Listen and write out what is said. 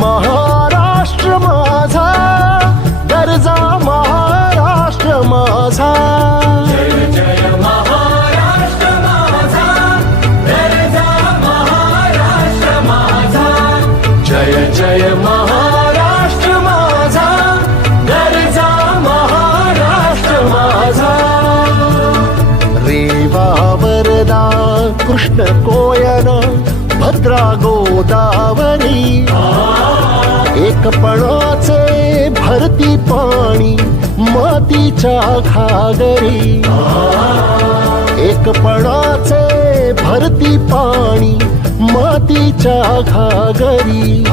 महाराष्ट्र माझा गरजा महाराष्ट्र माझा जय जय महाराष्ट्र माझा गरजा महाराष्ट्र माझा जय जय महाराष्ट्र माझा गरजा महाराष्ट्र माझा रेवा वरदा कृष्ण कोयना भद्रा गोदावरी एकपणाचे भरती पाणी मातीच्या घागरी एकपणाचे भरती पाणी मातीच्या घागरी